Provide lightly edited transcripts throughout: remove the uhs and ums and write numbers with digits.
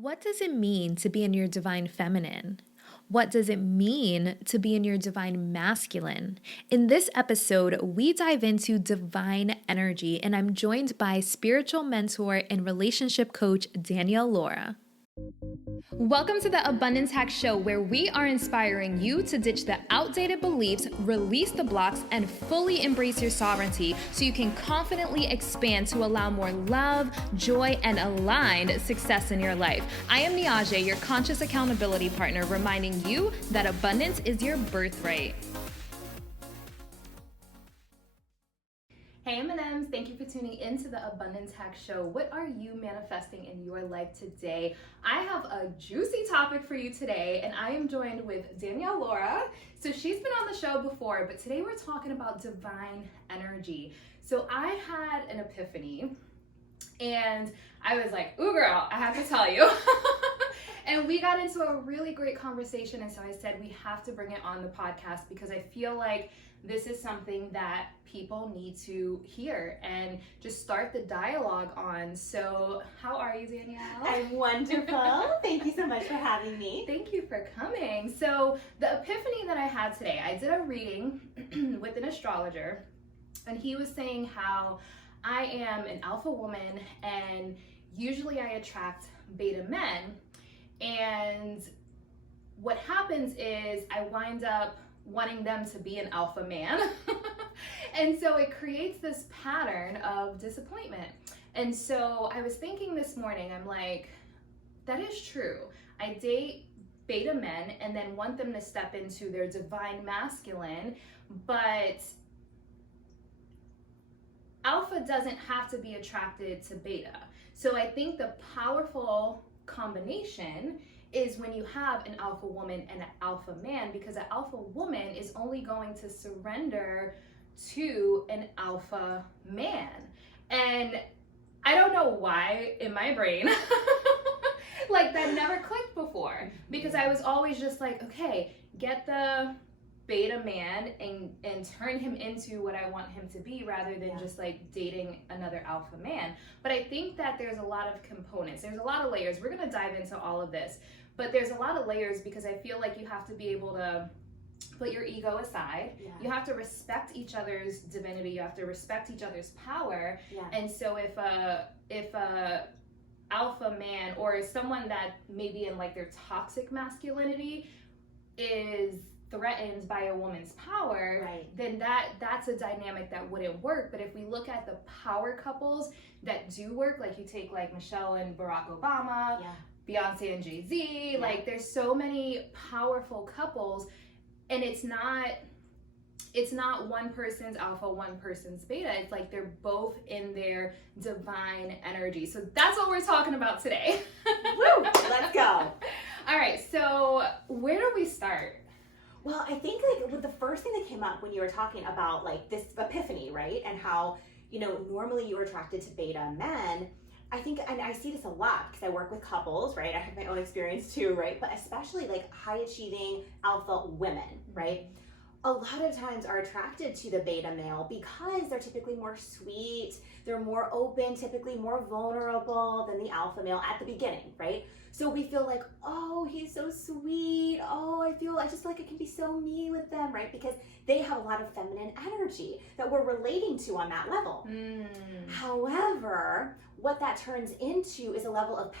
What does it mean to be in your divine feminine? What does it mean to be in your divine masculine? In this episode, we dive into divine energy, and I'm joined by spiritual mentor and relationship coach Danielle Laura. Welcome to the Abundance Hack Show, where we are inspiring you to ditch the outdated beliefs, release the blocks, and fully embrace your sovereignty so you can confidently expand to allow more love, joy, and aligned success in your life. I am Niajae, your conscious accountability partner, reminding you that abundance is your birthright. Hey M&Ms, thank you for tuning into the Abundance Hack Show. What are you manifesting in your life today? I have a juicy topic for you today, and I am joined with Danielle Laura. So she's been on the show before, but today we're talking about divine energy. So I had an epiphany, and I was like, ooh girl, I have to tell you. And we got into a really great conversation, and so I said we have to bring it on the podcast because I feel like this is something that people need to hear and just start the dialogue on. So how are you, Danielle? I'm wonderful. Thank you so much for having me. Thank you for coming. So the epiphany that I had today, I did a reading with an astrologer, and he was saying how I am an alpha woman and usually I attract beta men. And what happens is I wind up wanting them to be an alpha man. And so it creates this pattern of disappointment. And so I was thinking this morning, I'm like, that is true. I date beta men and then want them to step into their divine masculine, but alpha doesn't have to be attracted to beta. So I think the powerful combination is when you have an alpha woman and an alpha man, because an alpha woman is only going to surrender to an alpha man. And I don't know why in my brain, like that never clicked before, because I was always just like, okay, get the beta man and turn him into what I want him to be rather than just like dating another alpha man. But I think that there's a lot of components. There's a lot of layers. We're going to dive into all of this. But there's a lot of layers because I feel like you have to be able to put your ego aside. Yeah. You have to respect each other's divinity. You have to respect each other's power. Yeah. And so if a alpha man or someone that maybe in like their toxic masculinity is threatened by a woman's power, right, then that's a dynamic that wouldn't work. But if we look at the power couples that do work, like you take like Michelle and Barack Obama, Beyonce and Jay-Z, like there's so many powerful couples, and it's not one person's alpha, one person's beta. It's like they're both in their divine energy. So that's what we're talking about today. Woo! Let's go. All right, so where do we start? Well, I think like with the first thing that came up when you were talking about like this epiphany, right? And how, normally you're attracted to beta men. I think, and I see this a lot because I work with couples, right? I have my own experience too, right? But especially like high achieving alpha women, right? A lot of times are attracted to the beta male because they're typically more sweet, they're more open, typically more vulnerable than the alpha male at the beginning, right? So we feel like, oh, he's so sweet. Oh, I just feel like I can be so me with them, right? Because they have a lot of feminine energy that we're relating to on that level. However, what that turns into is a level of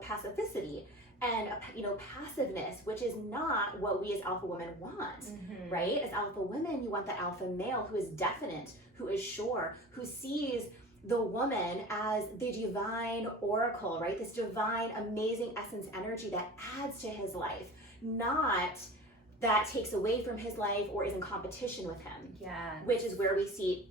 pacificity and passiveness, which is not what we as alpha women want, right? As alpha women, you want the alpha male who is definite, who is sure, who sees the woman as the divine oracle, right? This divine, amazing essence energy that adds to his life, not that takes away from his life or is in competition with him. Yeah. Which is where we see,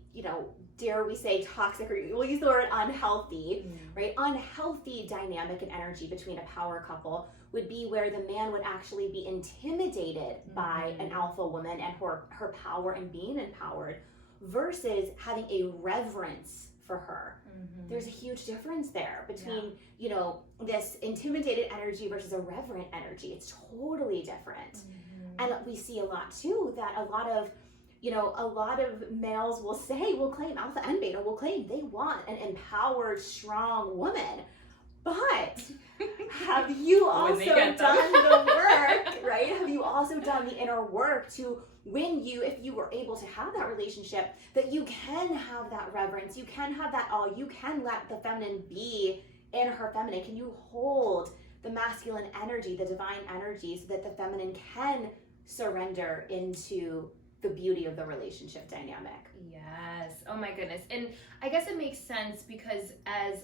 dare we say toxic, or we'll use the word unhealthy, right? Unhealthy dynamic and energy between a power couple would be where the man would actually be intimidated by an alpha woman and her power and being empowered, versus having a reverence for her. There's a huge difference there between, this intimidated energy versus a reverent energy. It's totally different. And we see a lot too, that a lot of males will claim, alpha and beta will claim they want an empowered, strong woman. But have you also get done the work, right? Have you also done the inner work to, when you, if you were able to have that relationship, that you can have that reverence, you can have that awe, you can let the feminine be in her feminine? Can you hold the masculine energy, the divine energy, so that the feminine can surrender into the beauty of the relationship dynamic? Yes. Oh my goodness. And I guess it makes sense because as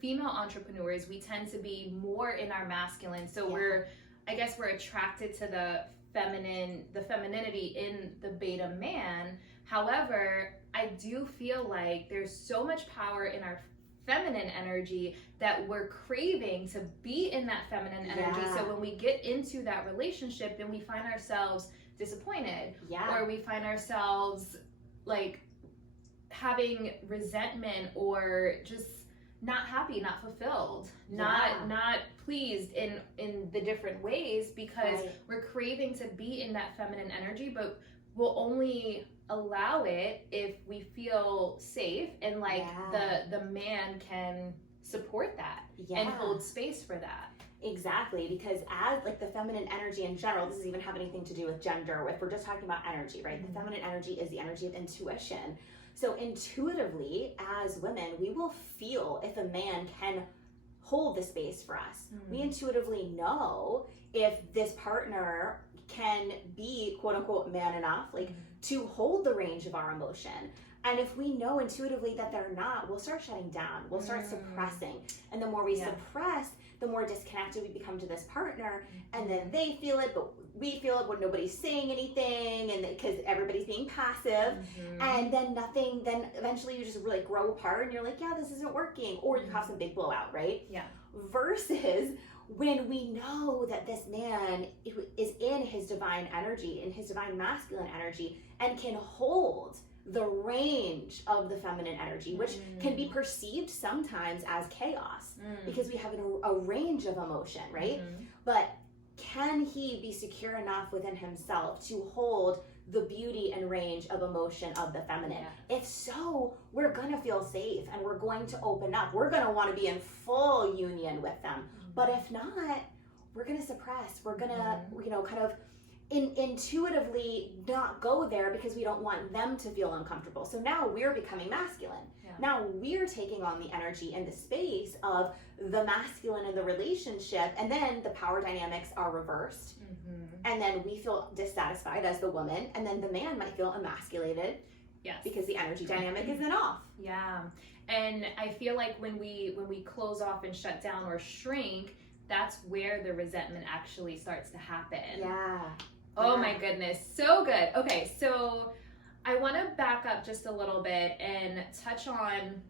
female entrepreneurs, we tend to be more in our masculine. So we're attracted to the femininity in the beta man. However, I do feel like there's so much power in our feminine energy that we're craving to be in that feminine energy. So when we get into that relationship, then we find ourselves disappointed, or we find ourselves like having resentment, or just not happy, not fulfilled, not pleased in the different ways, because we're craving to be in that feminine energy, but we'll only allow it if we feel safe and like the man can support that and hold space for that. Exactly, because as like the feminine energy in general, this doesn't even have anything to do with gender, if we're just talking about energy, right? The feminine energy is the energy of intuition. So intuitively, as women, we will feel if a man can hold the space for us. We intuitively know if this partner can be quote unquote man enough, like to hold the range of our emotion. And if we know intuitively that they're not, we'll start shutting down, we'll start suppressing. And the more we suppress, the more disconnected we become to this partner, and then they feel it, but we feel it when nobody's saying anything, and because everybody's being passive, and then eventually you just really grow apart, and you're like, yeah, this isn't working, or you have some big blowout, right? Versus when we know that this man is in his divine energy, in his divine masculine energy, and can hold the range of the feminine energy, which can be perceived sometimes as chaos because we have a range of emotion, right? But can he be secure enough within himself to hold the beauty and range of emotion of the feminine? If so, we're gonna feel safe and we're going to open up. We're gonna want to be in full union with them. But if not, we're gonna suppress. We're gonna, kind of intuitively not go there because we don't want them to feel uncomfortable. So now we're becoming masculine. Now we're taking on the energy and the space of the masculine in the relationship, and then the power dynamics are reversed. And then we feel dissatisfied as the woman, and then the man might feel emasculated because the energy dynamic isn't off. And I feel like when we close off and shut down or shrink, that's where the resentment actually starts to happen. Oh my goodness, so good. Okay, so I want to back up just a little bit and touch on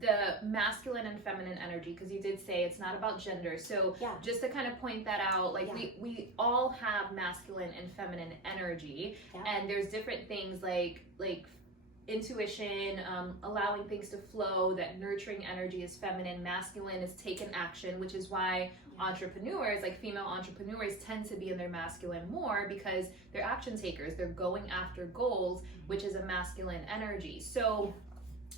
the masculine and feminine energy, because you did say it's not about gender. So just to kind of point that out, like we all have masculine and feminine energy, and there's different things like intuition, allowing things to flow, that nurturing energy is feminine, masculine is taken action, which is why entrepreneurs, like female entrepreneurs, tend to be in their masculine more, because they're action takers, they're going after goals, which is a masculine energy. So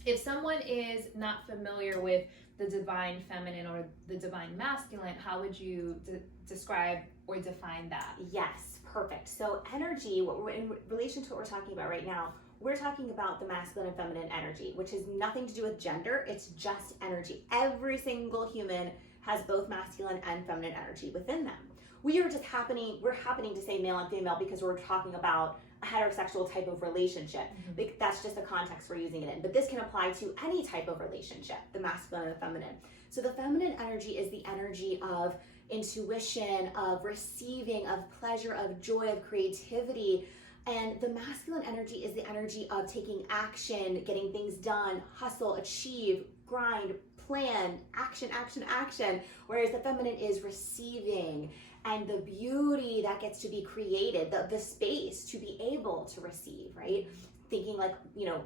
if someone is not familiar with the divine feminine or the divine masculine, how would you describe or define that? Yes, perfect. So energy, in relation to what we're talking about right now, we're talking about the masculine and feminine energy, which has nothing to do with gender. It's just energy. Every single human has both masculine and feminine energy within them. We're happening to say male and female because we're talking about a heterosexual type of relationship. That's just the context we're using it in. But this can apply to any type of relationship, the masculine and the feminine. So the feminine energy is the energy of intuition, of receiving, of pleasure, of joy, of creativity. And the masculine energy is the energy of taking action, getting things done, hustle, achieve, grind, plan, action, action, action. Whereas the feminine is receiving and the beauty that gets to be created, the space to be able to receive, right? Thinking like,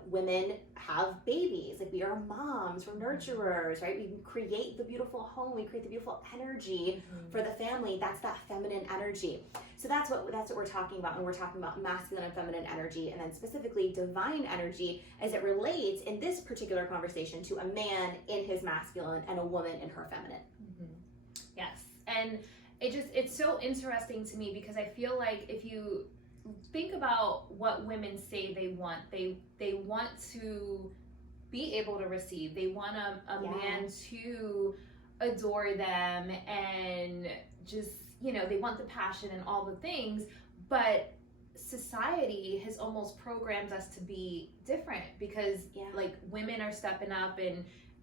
women have babies, like we are moms, we're nurturers, right? We create the beautiful home, we create the beautiful energy for the family. That's that feminine energy. So that's what we're talking about when we're talking about masculine and feminine energy, and then specifically divine energy as it relates in this particular conversation to a man in his masculine and a woman in her feminine. And it's so interesting to me because I feel like if you think about what women say they want to be able to receive. They want a man to adore them and just, they want the passion and all the things, but society has almost programmed us to be different because like women are stepping up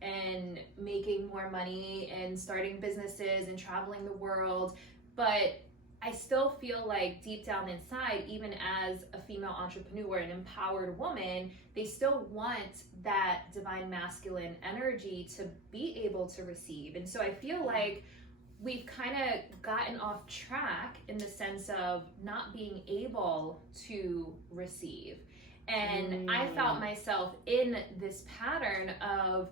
and making more money and starting businesses and traveling the world. But I still feel like deep down inside, even as a female entrepreneur, an empowered woman, they still want that divine masculine energy to be able to receive. And so I feel like we've kind of gotten off track in the sense of not being able to receive. And I felt myself in this pattern of,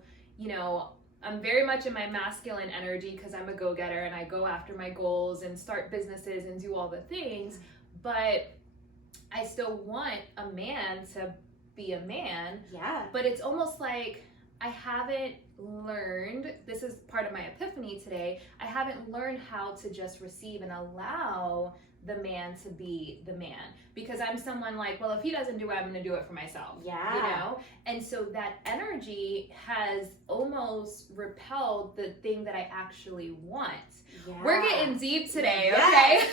I'm very much in my masculine energy because I'm a go-getter and I go after my goals and start businesses and do all the things, but I still want a man to be a man. Yeah. But it's almost like I haven't learned, this is part of my epiphany today, I haven't learned how to just receive and allow the man to be the man, because I'm someone like, well, if he doesn't do it, I'm going to do it for myself. Yeah. And so that energy has almost repelled the thing that I actually want. Yeah. We're getting deep today, okay?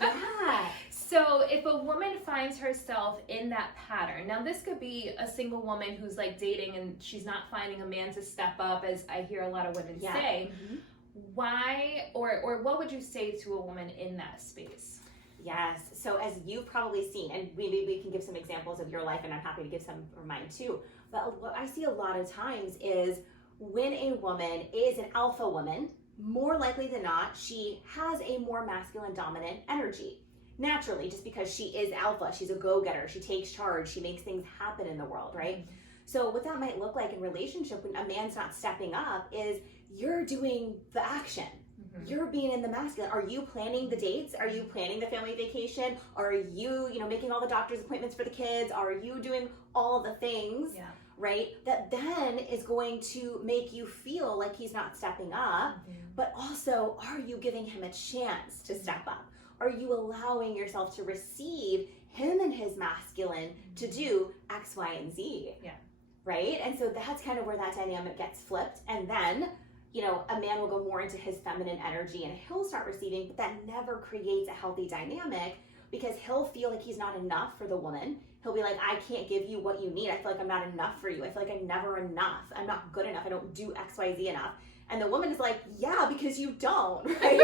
Yeah. So if a woman finds herself in that pattern, now this could be a single woman who's like dating and she's not finding a man to step up, as I hear a lot of women say. Mm-hmm. Why, or what would you say to a woman in that space? Yes. So as you've probably seen, and maybe we can give some examples of your life, and I'm happy to give some of mine too. But what I see a lot of times is when a woman is an alpha woman, more likely than not, she has a more masculine dominant energy. Naturally, just because she is alpha, she's a go-getter, she takes charge, she makes things happen in the world, right? Mm-hmm. So what that might look like in relationship when a man's not stepping up is you're doing the action. Mm-hmm. You're being in the masculine. Are you planning the dates? Are you planning the family vacation? Are you, making all the doctor's appointments for the kids? Are you doing all the things, right? That then is going to make you feel like he's not stepping up, but also, are you giving him a chance to step up? Are you allowing yourself to receive him and his masculine to do X, Y, and Z? Yeah. Right? And so that's kind of where that dynamic gets flipped. And then, a man will go more into his feminine energy and he'll start receiving, but that never creates a healthy dynamic because he'll feel like he's not enough for the woman. He'll be like, I can't give you what you need. I feel like I'm not enough for you. I feel like I'm never enough. I'm not good enough. I don't do X, Y, Z enough. And the woman is like, yeah, because you don't, right?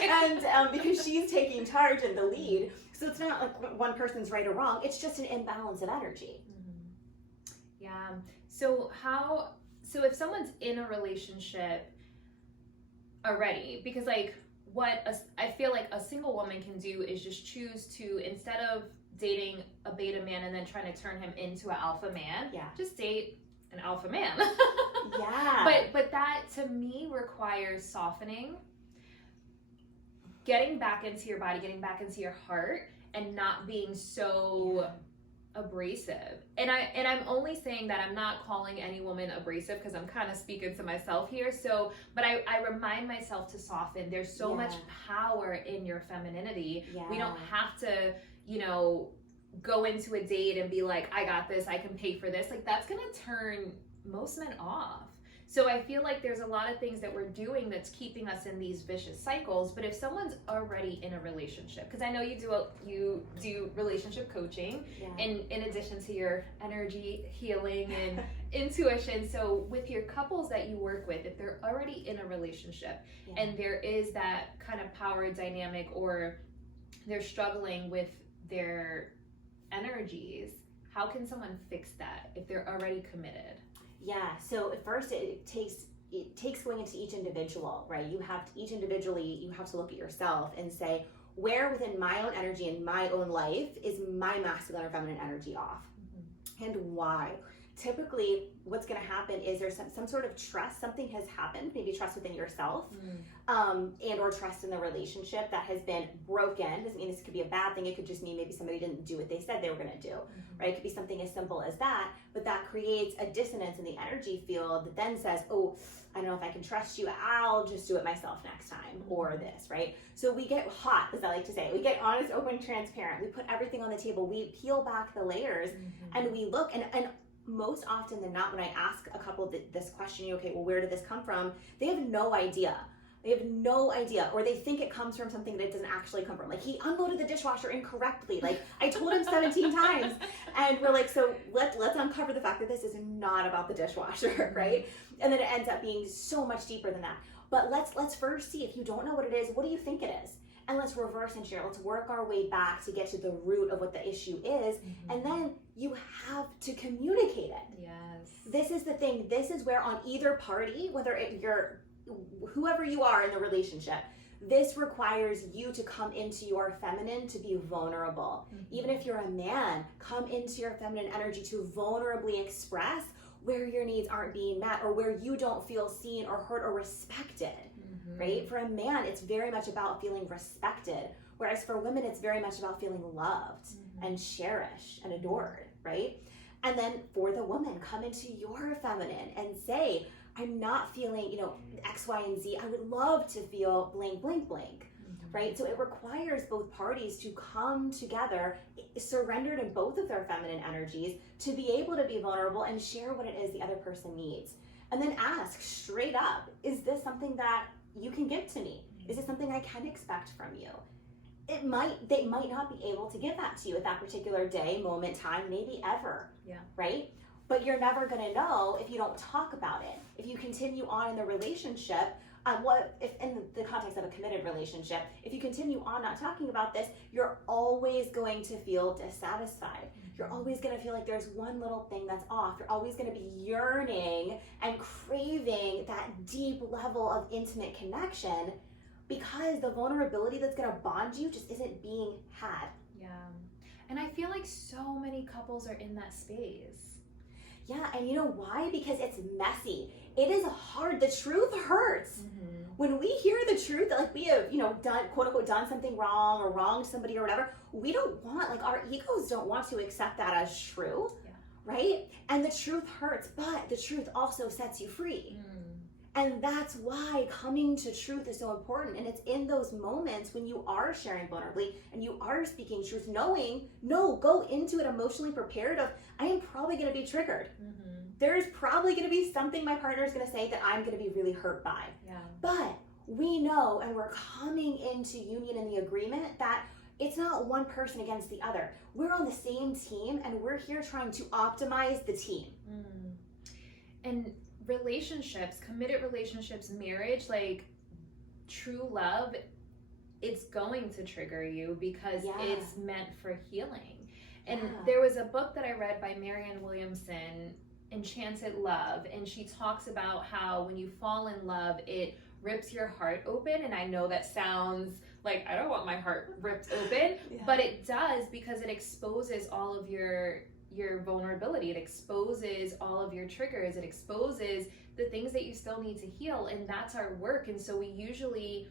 And because she's taking charge and the lead. So it's not like one person's right or wrong. It's just an imbalance of energy. Mm-hmm. Yeah. So if someone's in a relationship already, because I feel like a single woman can do is just choose to, instead of dating a beta man and then trying to turn him into an alpha man, just date an alpha man. Yeah. But that to me requires softening, getting back into your body, getting back into your heart, and not being so abrasive. And I'm only saying that, I'm not calling any woman abrasive because I'm kind of speaking to myself here. So, but I remind myself to soften. There's so much power in your femininity. Yeah. We don't have to, go into a date and be like, I got this, I can pay for this. Like, that's going to turn most men off. So I feel like there's a lot of things that we're doing that's keeping us in these vicious cycles. But if someone's already in a relationship, because I know you do relationship coaching, in addition to your energy healing and intuition. So with your couples that you work with, if they're already in a relationship and there is that kind of power dynamic, or they're struggling with their energies, how can someone fix that if they're already committed? Yeah, so at first it takes going into each individual, right? You have to, each individually, you have to look at yourself and say, where within my own energy and my own life is my masculine or feminine energy off? Mm-hmm. And why? typically what's going to happen is there's some sort of trust. Something has happened, maybe trust within yourself, and or trust in the relationship that has been broken. Doesn't mean this could be a bad thing. It could just mean maybe somebody didn't do what they said they were going to do, right? It could be something as simple as that, but that creates a dissonance in the energy field that then says, oh, I don't know if I can trust you. I'll just do it myself next time, or this, right? So we get hot, as I like to say. We get honest, open, transparent. We put everything on the table. We peel back the layers, and we look, and most often than not, when I ask a couple this question, okay, well, where did this come from? They have no idea. They have no idea, or they think it comes from something that it doesn't actually come from. Like, he unloaded the dishwasher incorrectly. Like, I told him 17 times. And we're like, so let's uncover the fact that this is not about the dishwasher, right? And then it ends up being so much deeper than that. But let's first see, if you don't know what it is, what do you think it is? And let's reverse engineer. Let's work our way back to get to the root of what the issue is. And then you have to communicate it. Yes. This is the thing. This is where on either party, whether you're whoever you are in the relationship, this requires you to come into your feminine, to be vulnerable. Even if you're a man, come into your feminine energy to vulnerably express where your needs aren't being met, or where you don't feel seen or heard or respected, right? For a man, it's very much about feeling respected, whereas for women, it's very much about feeling loved and cherished and adored, right? And then for the woman, come into your feminine and say, I'm not feeling, X, Y, and Z. I would love to feel blank, blank, blank, right? So it requires both parties to come together, surrendered in both of their feminine energies, to be able to be vulnerable and share what it is the other person needs. And then ask straight up, is this something that you can give to me? Is this something I can expect from you? They might not be able to give that to you at that particular day, moment, time, maybe ever, right? But you're never going to know if you don't talk about it. If you continue on in the relationship, if in the context of a committed relationship, if you continue on not talking about this, you're always going to feel dissatisfied. You're always going to feel like there's one little thing that's off. You're always going to be yearning and craving that deep level of intimate connection, because the vulnerability that's going to bond you just isn't being had. Yeah. And I feel like so many couples are in that space. Yeah, and you know why? Because it's messy. It is hard. The truth hurts. When we hear the truth that, like, we have, done, quote unquote, done something wrong or wronged somebody or whatever, we don't want, like, our egos don't want to accept that as true, right? And the truth hurts, but the truth also sets you free. And that's why coming to truth is so important. And it's in those moments when you are sharing vulnerably and you are speaking truth, go into it emotionally prepared of, I am probably going to be triggered. There's probably going to be something my partner is going to say that I'm going to be really hurt by. But we know, and we're coming into union in the agreement that it's not one person against the other. We're on the same team, and we're here trying to optimize the team. And relationships, committed relationships, marriage, like true love, it's going to trigger you because it's meant for healing. And there was a book that I read by Marianne Williamson, Enchanted Love, and she talks about how when you fall in love, it rips your heart open. And I know that sounds like I don't want my heart ripped open, but it does, because it exposes all of your vulnerability. It exposes all of your triggers. It exposes the things that you still need to heal, and that's our work. And so we usually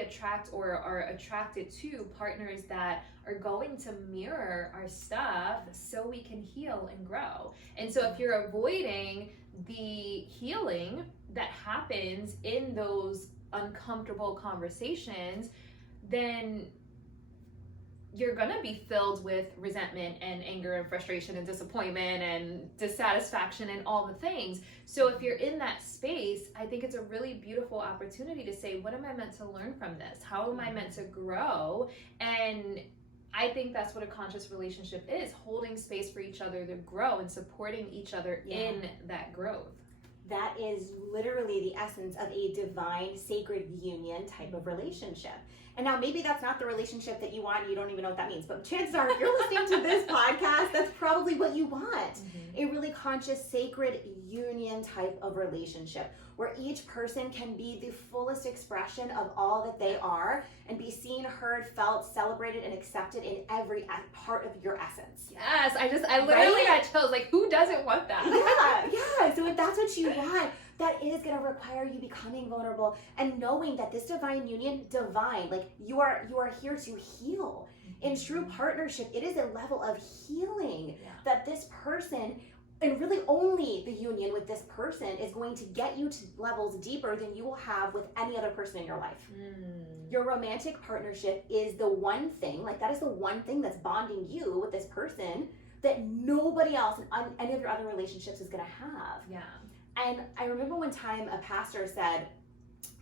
attract or are attracted to partners that are going to mirror our stuff so we can heal and grow. And so if you're avoiding the healing that happens in those uncomfortable conversations, then you're gonna be filled with resentment and anger and frustration and disappointment and dissatisfaction and all the things. So if you're in that space, I think it's a really beautiful opportunity to say, what am I meant to learn from this? How am I meant to grow? And I think that's what a conscious relationship is, holding space for each other to grow and supporting each other in that growth. That is literally the essence of a divine, sacred union type of relationship. And now maybe that's not the relationship that you want, you don't even know what that means, but chances are if you're listening to this podcast, that's probably what you want. A really conscious, sacred union type of relationship where each person can be the fullest expression of all that they are and be seen, heard, felt, celebrated, and accepted in every part of your essence. Yes, I literally got chills. Like, who doesn't want that? Yeah. So if that's what you want, that is going to require you becoming vulnerable and knowing that this divine union, like you are here to heal. In true partnership, it is a level of healing that this person, and really only the union with this person, is going to get you to levels deeper than you will have with any other person in your life. Your romantic partnership is the one thing, like that is the one thing that's bonding you with this person that nobody else in any of your other relationships is going to have. Yeah. And I remember one time a pastor said,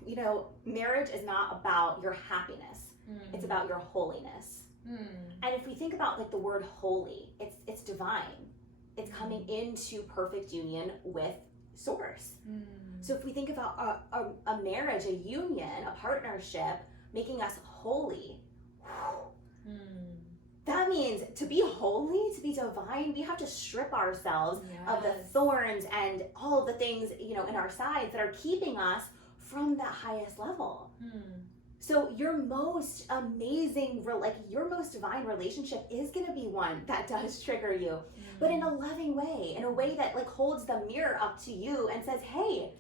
you know, marriage is not about your happiness. It's about your holiness. And if we think about like the word holy, it's divine. It's coming into perfect union with source. So if we think about a marriage, a union, a partnership, making us holy, that means to be holy, to be divine, we have to strip ourselves of the thorns and all of the things, you know, in our sides that are keeping us from that highest level. So your most amazing, your most divine relationship is going to be one that does trigger you, but in a loving way, in a way that like holds the mirror up to you and says, hey,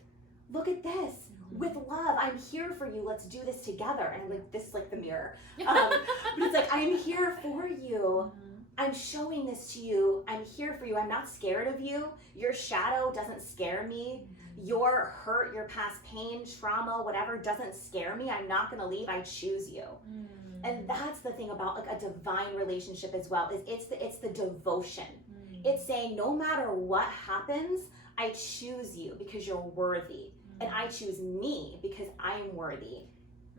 look at this. With love, I'm here for you. Let's do this together. And I'm like, this is like the mirror. But it's like, I'm here for you. I'm showing this to you. I'm here for you. I'm not scared of you. Your shadow doesn't scare me. Your hurt, your past pain, trauma, whatever doesn't scare me. I'm not going to leave. I choose you. And that's the thing about like a divine relationship as well, is it's the devotion. It's saying no matter what happens, I choose you because you're worthy. And I choose me because I'm worthy.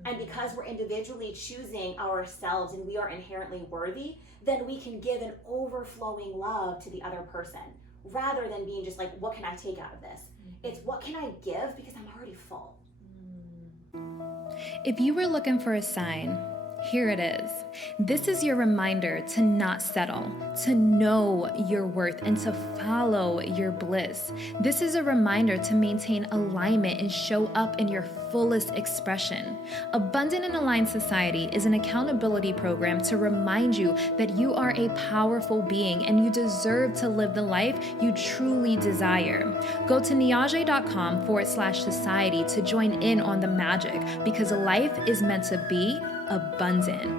And because we're individually choosing ourselves and we are inherently worthy, then we can give an overflowing love to the other person rather than being just like, what can I take out of this? It's what can I give because I'm already full. If you were looking for a sign, here it is. This is your reminder to not settle, to know your worth, and to follow your bliss. This is a reminder to maintain alignment and show up in your fullest expression. Abundant and Aligned Society is an accountability program to remind you that you are a powerful being and you deserve to live the life you truly desire. Go to niajae.com/society to join in on the magic, because life is meant to be abundant.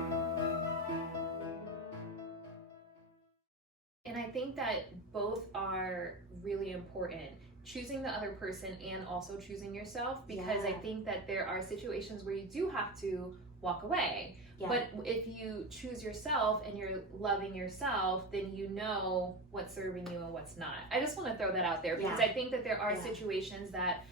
And I think that both are really important. Choosing the other person and also choosing yourself, because I think that there are situations where you do have to walk away. But if you choose yourself and you're loving yourself, then you know what's serving you and what's not. I just want to throw that out there because I think that there are situations that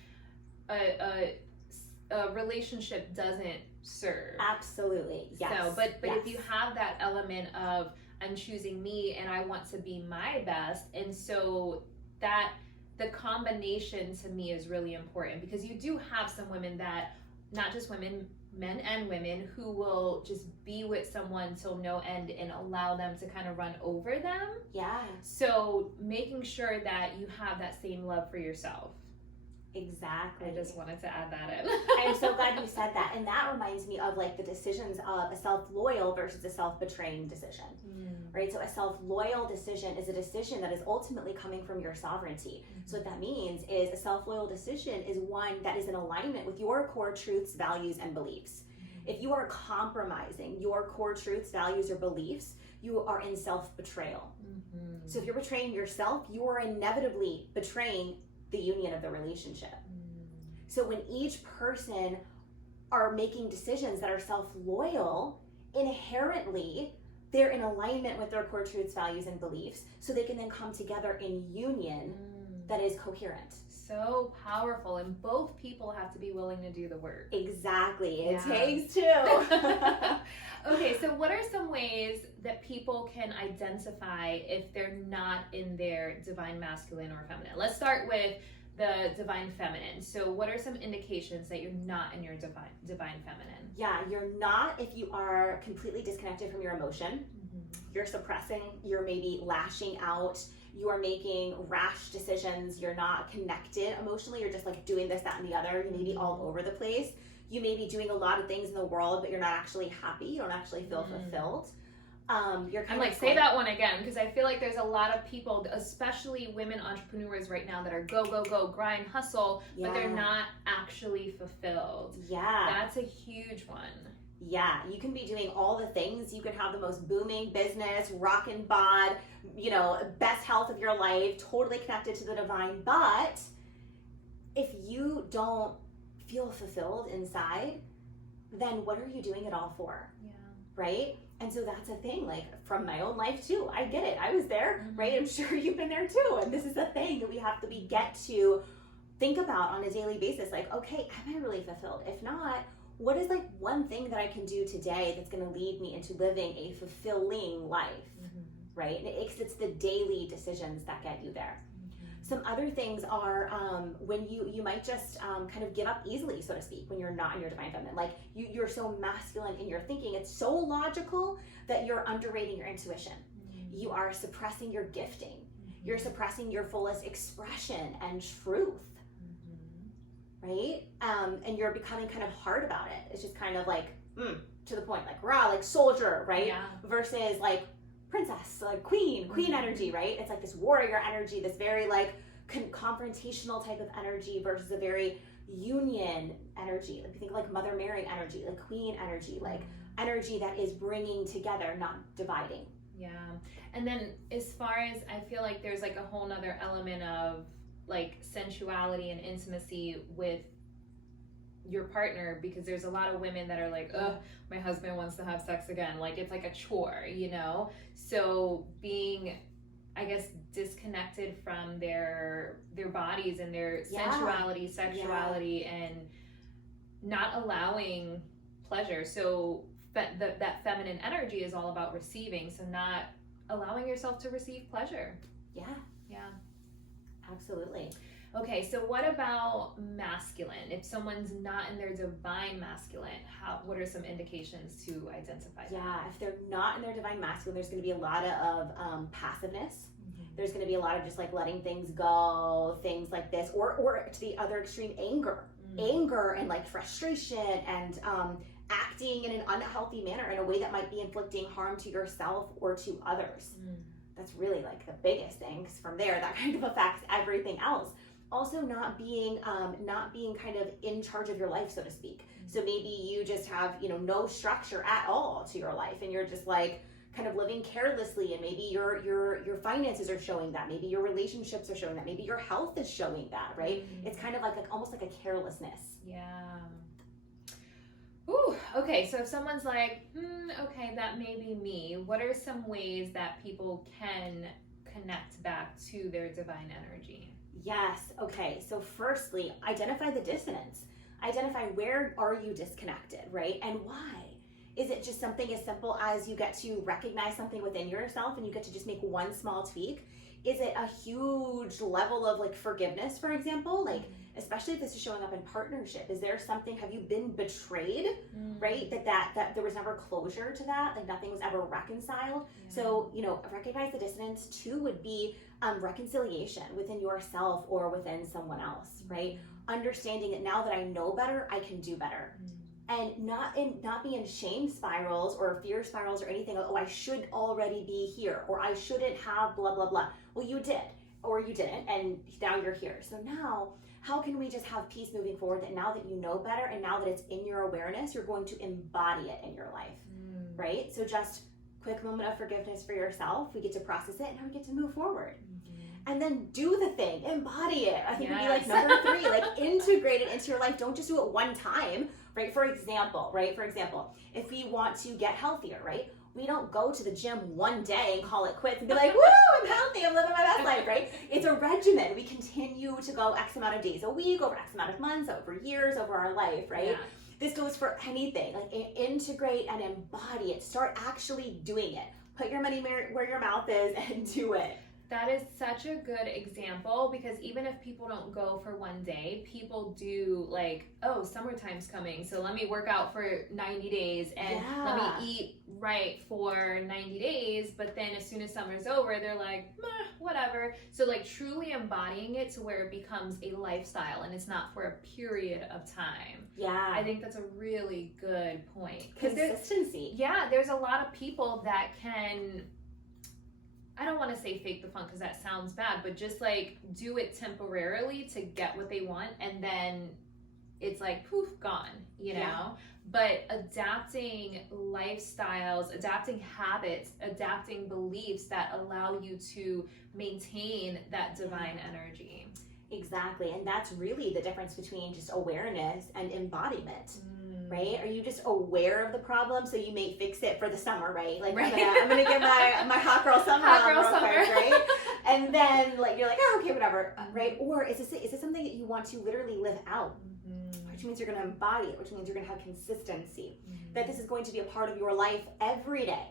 a relationship doesn't serve. Absolutely. Yes. So, but if you have that element of I'm choosing me and I want to be my best, and so that the combination to me is really important, because you do have some women that, not just women, men and women, who will just be with someone till no end and allow them to kind of run over them. Yeah. So making sure that you have that same love for yourself. Exactly. I just wanted to add that in. I'm so glad you said that. And that reminds me of like the decisions of a self-loyal versus a self-betraying decision, right? So a self-loyal decision is a decision that is ultimately coming from your sovereignty. So what that means is a self-loyal decision is one that is in alignment with your core truths, values, and beliefs. If you are compromising your core truths, values, or beliefs, you are in self-betrayal. So if you're betraying yourself, you are inevitably betraying the union of the relationship. So when each person are making decisions that are self-loyal, inherently they're in alignment with their core truths, values, and beliefs, so they can then come together in union that is coherent. So powerful, and both people have to be willing to do the work. Exactly. It takes two. Okay, so what are some ways that people can identify if they're not in their divine masculine or feminine? Let's start with the divine feminine. So what are some indications that you're not in your divine feminine? Yeah, you're not if you are completely disconnected from your emotion. You're suppressing, you're maybe lashing out, you are making rash decisions, you're not connected emotionally, you're just like doing this, that, and the other, you may be all over the place. You may be doing a lot of things in the world, but you're not actually happy, you don't actually feel fulfilled. You're kind I'm like, say that one again, because I feel like there's a lot of people, especially women entrepreneurs right now, that are go, go, go, grind, hustle, but they're not actually fulfilled. Yeah. That's a huge one. Yeah, you can be doing all the things. You can have the most booming business, rockin' bod, you know, best health of your life, totally connected to the divine. But if you don't feel fulfilled inside, then what are you doing it all for? Yeah. Right? And so that's a thing, like from my own life too. I get it. I was there, right? I'm sure you've been there too. And this is the thing that we get to think about on a daily basis. Like, okay, am I really fulfilled? If not, what is like one thing that I can do today that's going to lead me into living a fulfilling life, right? And it's the daily decisions that get you there. Some other things are when you might just kind of give up easily, so to speak, when you're not in your divine feminine. Like you're so masculine in your thinking. It's so logical that you're underrating your intuition. You are suppressing your gifting. You're suppressing your fullest expression and truth. Right? And you're becoming kind of hard about it. It's just kind of like, to the point, like rah, like soldier, right? Yeah. Versus like princess, like queen energy, right? It's like this warrior energy, this very like confrontational type of energy versus a very union energy. Like you think like Mother Mary energy, like queen energy, like energy that is bringing together, not dividing. Yeah. And then as far as, I feel like there's like a whole nother element of like sensuality and intimacy with your partner, because there's a lot of women that are like, oh, my husband wants to have sex again. Like it's like a chore, you know? So being, I guess, disconnected from their bodies and their sensuality, sexuality, and not allowing pleasure. So that feminine energy is all about receiving. So not allowing yourself to receive pleasure. Yeah. Yeah. Absolutely. Okay, so what about masculine? If someone's not in their divine masculine, what are some indications to identify that? Yeah, if they're not in their divine masculine, there's going to be a lot of passiveness. There's going to be a lot of just like letting things go, things like this, or to the other extreme, anger and like frustration and acting in an unhealthy manner in a way that might be inflicting harm to yourself or to others. That's really like the biggest thing, because from there that kind of affects everything else. Also not being kind of in charge of your life, so to speak. So maybe you just have, you know, no structure at all to your life, and you're just like kind of living carelessly, and maybe your finances are showing that, maybe your relationships are showing that, maybe your health is showing that, right? It's kind of like almost like a carelessness. Yeah. Ooh, okay, so if someone's like, okay, that may be me, what are some ways that people can connect back to their divine energy? Yes, okay, so firstly, identify the dissonance. Identify where are you disconnected, right? And why? Is it just something as simple as you get to recognize something within yourself and you get to just make one small tweak? Is it a huge level of like forgiveness, for example? Like, especially if this is showing up in partnership, is there something, have you been betrayed, right? That there was never closure to that, like nothing was ever reconciled. So, you know, recognize the dissonance. 2 would be reconciliation within yourself or within someone else, right? Understanding that now that I know better, I can do better. And not be in shame spirals or fear spirals or anything. Oh, I should already be here, or I shouldn't have blah, blah, blah. Well, you did, or you didn't, and now you're here. So now, how can we just have peace moving forward, that now that you know better and now that it's in your awareness, you're going to embody it in your life, right? So just quick moment of forgiveness for yourself. We get to process it, and now we get to move forward. And then do the thing, embody it. I think would be like number 3, like integrate it into your life. Don't just do it one time, right? For example, if we want to get healthier, right? We don't go to the gym one day and call it quits and be like, woo, I'm healthy, I'm living my best life, right? It's a regimen. We continue to go X amount of days a week, over X amount of months, over years, over our life, right? Yeah. This goes for anything. Like integrate and embody it. Start actually doing it. Put your money where your mouth is and do it. That is such a good example, because even if people don't go for one day, people do like, oh, summertime's coming, so let me work out for 90 days and let me eat right for 90 days. But then as soon as summer's over, they're like, whatever. So like truly embodying it to where it becomes a lifestyle and it's not for a period of time. Yeah. I think that's a really good point. Consistency. There's a lot of people that can, I don't want to say fake the funk because that sounds bad, but just like do it temporarily to get what they want, and then it's like poof, gone, you know? But adapting lifestyles, adapting habits, adapting beliefs that allow you to maintain that divine energy. Exactly. And that's really the difference between just awareness and embodiment. Right? Are you just aware of the problem so you may fix it for the summer, right? Like I'm gonna get my hot girl summer on real quick, right? And then like you're like, oh, okay, whatever, right? Or is this something that you want to literally live out? Which means you're gonna embody it, which means you're gonna have consistency. That this is going to be a part of your life every day,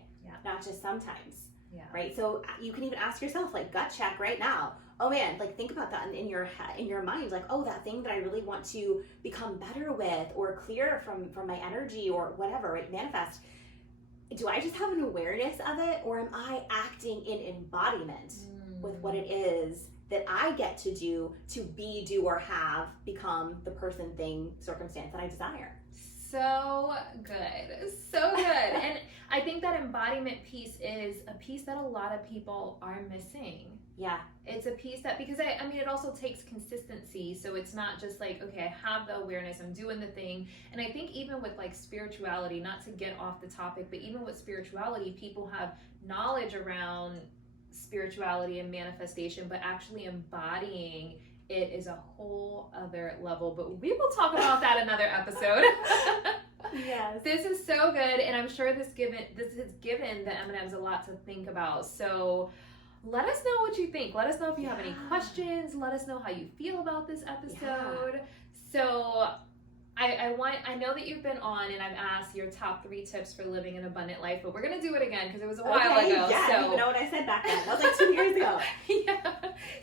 not just sometimes. Right? So you can even ask yourself, like, gut check right now. Oh man, like think about that in your head, in your mind, like, oh, that thing that I really want to become better with or clear from my energy or whatever, right? Manifest. Do I just have an awareness of it, or am I acting in embodiment with what it is that I get to do to be, do, or have become the person, thing, circumstance that I desire? So good. So good. And I think that embodiment piece is a piece that a lot of people are missing. Yeah. It's a piece that, because I mean, it also takes consistency. So it's not just like, okay, I have the awareness, I'm doing the thing. And I think even with like spirituality, not to get off the topic, but even with spirituality, people have knowledge around spirituality and manifestation, but actually embodying it is a whole other level. But we will talk about that another episode. Yes. This is so good, and I'm sure this has given the M&Ms a lot to think about. So let us know what you think. Let us know if you have any questions. Let us know how you feel about this episode. So I know that you've been on and I've asked your top 3 tips for living an abundant life, but we're going to do it again because it was a while ago. Yeah, so. I don't even know what I said back then. That was like 2 years ago.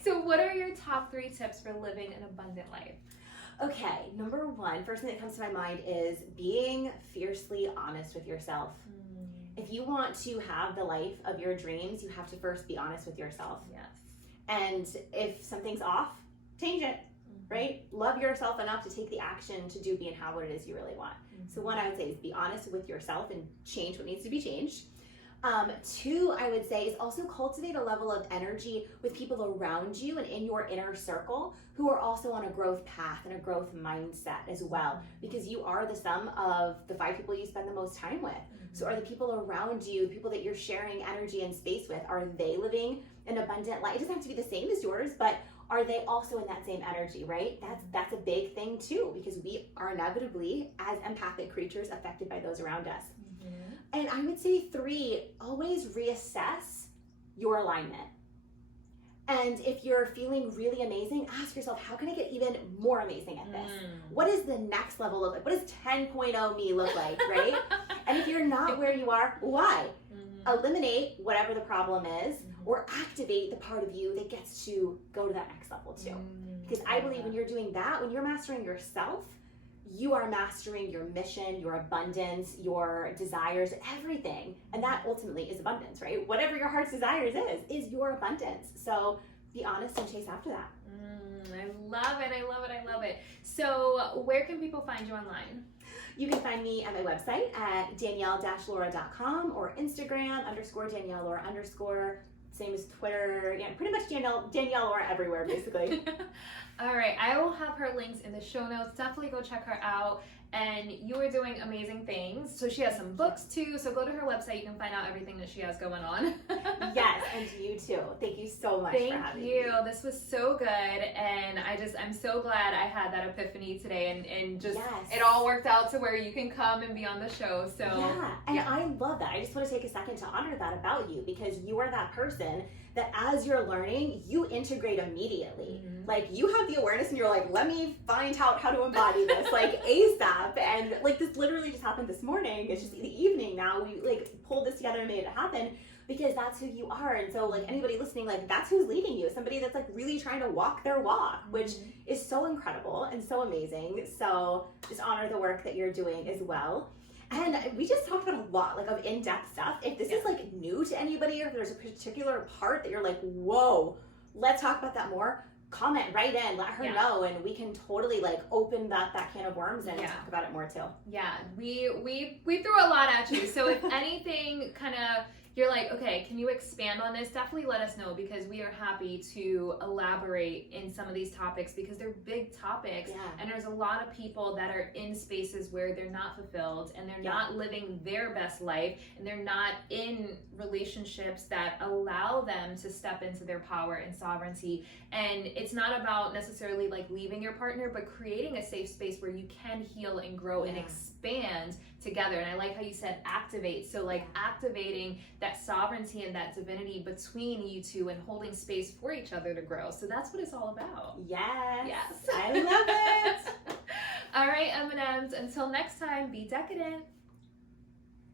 So what are your top 3 tips for living an abundant life? Okay, number 1, first thing that comes to my mind is being fiercely honest with yourself. If you want to have the life of your dreams, you have to first be honest with yourself. Yes. And if something's off, change it, right? Love yourself enough to take the action to do, be, and have what it is you really want. So 1, I would say, is be honest with yourself and change what needs to be changed. 2, I would say, is also cultivate a level of energy with people around you and in your inner circle who are also on a growth path and a growth mindset as well, because you are the sum of the 5 people you spend the most time with. So are the people around you, the people that you're sharing energy and space with, are they living an abundant life? It doesn't have to be the same as yours, but are they also in that same energy, right? That's a big thing too, because we are inevitably, as empathic creatures, affected by those around us. And I would say 3, always reassess your alignment. And if you're feeling really amazing, ask yourself, how can I get even more amazing at this? What does the next level look like? What does 10.0 me look like, right? And if you're not where you are, why? Eliminate whatever the problem is, or activate the part of you that gets to go to that next level too. Because I believe when you're doing that, when you're mastering yourself, you are mastering your mission, your abundance, your desires, everything. And that ultimately is abundance, right? Whatever your heart's desires is your abundance. So be honest and chase after that. I love it. I love it. I love it. So where can people find you online? You can find me at my website at Danielle-Laura.com or Instagram _Danielle Laura_. Same as Twitter. Yeah, pretty much Danielle Laura everywhere, basically. All right, I will have her links in the show notes. Definitely go check her out. And you are doing amazing things. So she has some books too. So go to her website. You can find out everything that she has going on. Yes, and you too. Thank you so much for having me. Thank you. This was so good. And I'm so glad I had that epiphany today and just it all worked out to where you can come and be on the show. So I love that. I just want to take a second to honor that about you, because you are that person that as you're learning, you integrate immediately. Like you have the awareness and you're like, let me find out how to embody this like ASAP. And like this literally just happened this morning. It's just the evening now. We like pulled this together and made it happen. because that's who you are. And so like anybody listening, like that's who's leading you, somebody that's like really trying to walk their walk, which is so incredible and so amazing. So just honor the work that you're doing as well. And we just talked about a lot like of in-depth stuff. If this is like new to anybody, or if there's a particular part that you're like, whoa, let's talk about that more, comment right in, let her know, and we can totally like open that can of worms and talk about it more too. Yeah, we threw a lot at you. So if anything kind of you're like, okay, can you expand on this? Definitely let us know, because we are happy to elaborate in some of these topics, because they're big topics. And there's a lot of people that are in spaces where they're not fulfilled and they're not living their best life, and they're not in relationships that allow them to step into their power and sovereignty. And it's not about necessarily like leaving your partner, but creating a safe space where you can heal and grow and expand together. And I like how you said activate. So like activating that sovereignty and that divinity between you two and holding space for each other to grow. So that's what it's all about. Yes. I love it. All right, M&Ms, until next time, be decadent.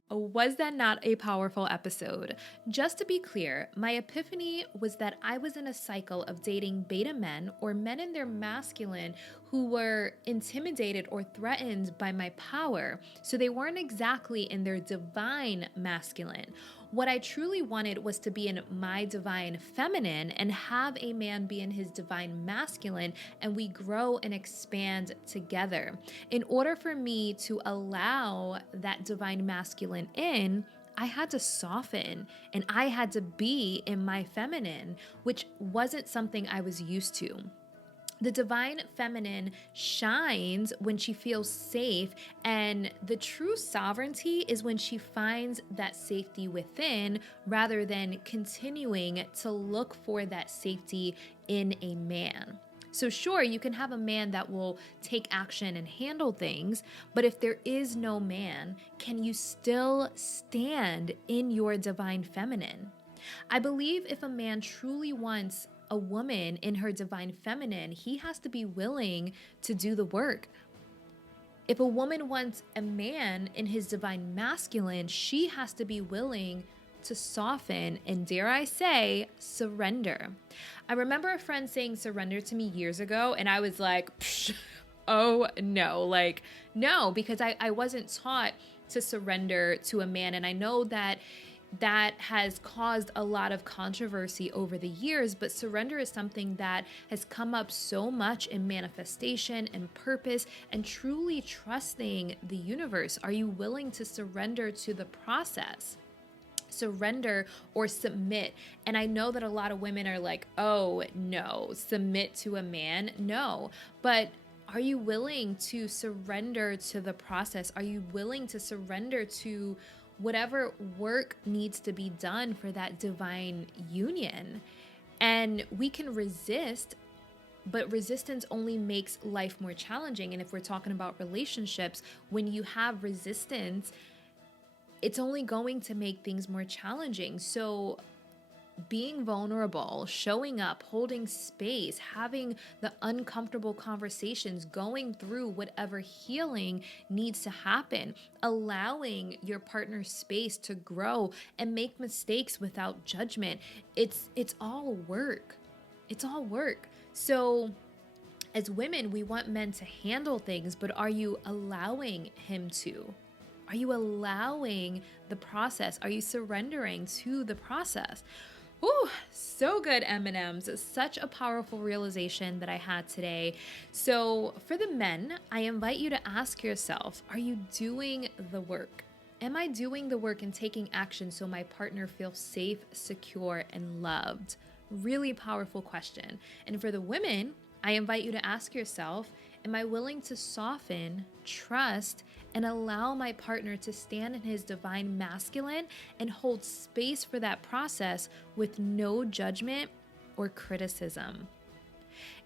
Was that not a powerful episode? Just to be clear, my epiphany was that I was in a cycle of dating beta men, or men in their masculine, who were intimidated or threatened by my power, so they weren't exactly in their divine masculine. What I truly wanted was to be in my divine feminine and have a man be in his divine masculine, and we grow and expand together. In order for me to allow that divine masculine in, I had to soften and I had to be in my feminine, which wasn't something I was used to. The divine feminine shines when she feels safe, and the true sovereignty is when she finds that safety within, rather than continuing to look for that safety in a man. So sure, you can have a man that will take action and handle things, but if there is no man, can you still stand in your divine feminine? I believe if a man truly wants a woman in her divine feminine, he has to be willing to do the work. If a woman wants a man in his divine masculine, she has to be willing to soften and, dare I say, surrender. I remember a friend saying surrender to me years ago, and I was like, oh no, like no, because I wasn't taught to surrender to a man. And I know that has caused a lot of controversy over the years, but surrender is something that has come up so much in manifestation and purpose and truly trusting the universe. Are you willing to surrender to the process? Surrender or submit. And I know that a lot of women are like, oh no, submit to a man? No. But are you willing to surrender to the process? Are you willing to surrender to whatever work needs to be done for that divine union? And we can resist, but resistance only makes life more challenging. And if we're talking about relationships, when you have resistance, it's only going to make things more challenging. So being vulnerable, showing up, holding space, having the uncomfortable conversations, going through whatever healing needs to happen, allowing your partner's space to grow and make mistakes without judgment. It's all work. It's all work. So as women, we want men to handle things, but are you allowing him to? Are you allowing the process? Are you surrendering to the process? Ooh, so good, M&Ms. Such a powerful realization that I had today. So for the men, I invite you to ask yourself, are you doing the work? Am I doing the work and taking action so my partner feels safe, secure, and loved? Really powerful question. And for the women, I invite you to ask yourself, am I willing to soften, trust, and allow my partner to stand in his divine masculine and hold space for that process with no judgment or criticism?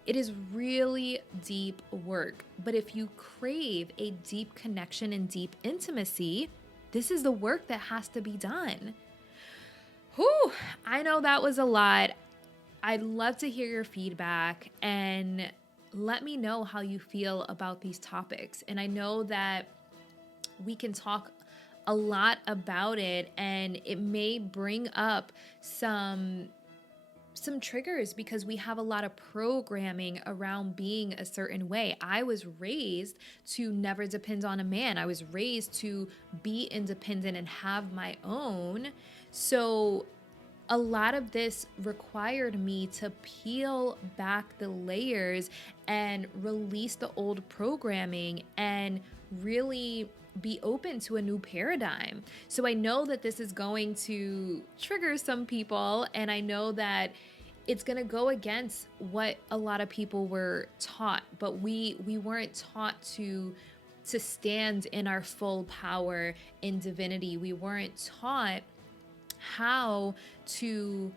It is really deep work, but if you crave a deep connection and deep intimacy, this is the work that has to be done. Whew, I know that was a lot. I'd love to hear your feedback and let me know how you feel about these topics. And I know that we can talk a lot about it, and it may bring up some triggers because we have a lot of programming around being a certain way. I was raised to never depend on a man. I was raised to be independent and have my own. So a lot of this required me to peel back the layers and release the old programming and really be open to a new paradigm. So I know that this is going to trigger some people, and I know that it's going to go against what a lot of people were taught, but we weren't taught to stand in our full power in divinity. We weren't taught how to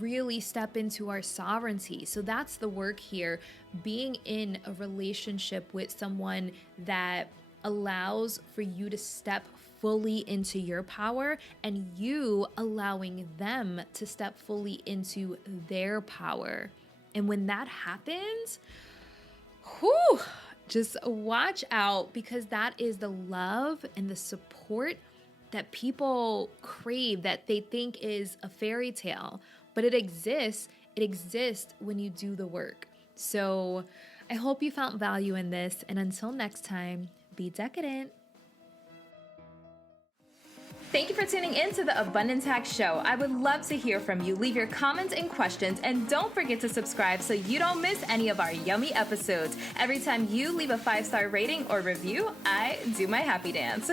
really step into our sovereignty. So that's the work here, being in a relationship with someone that allows for you to step fully into your power, and you allowing them to step fully into their power. And when that happens, just watch out, because that is the love and the support that people crave, that they think is a fairy tale, but it exists. It exists when you do the work. So I hope you found value in this, and until next time, be decadent. Thank you for tuning in to the Abundance Hack Show. I would love to hear from you. Leave your comments and questions, and don't forget to subscribe so you don't miss any of our yummy episodes. Every time you leave a 5-star rating or review, I do my happy dance.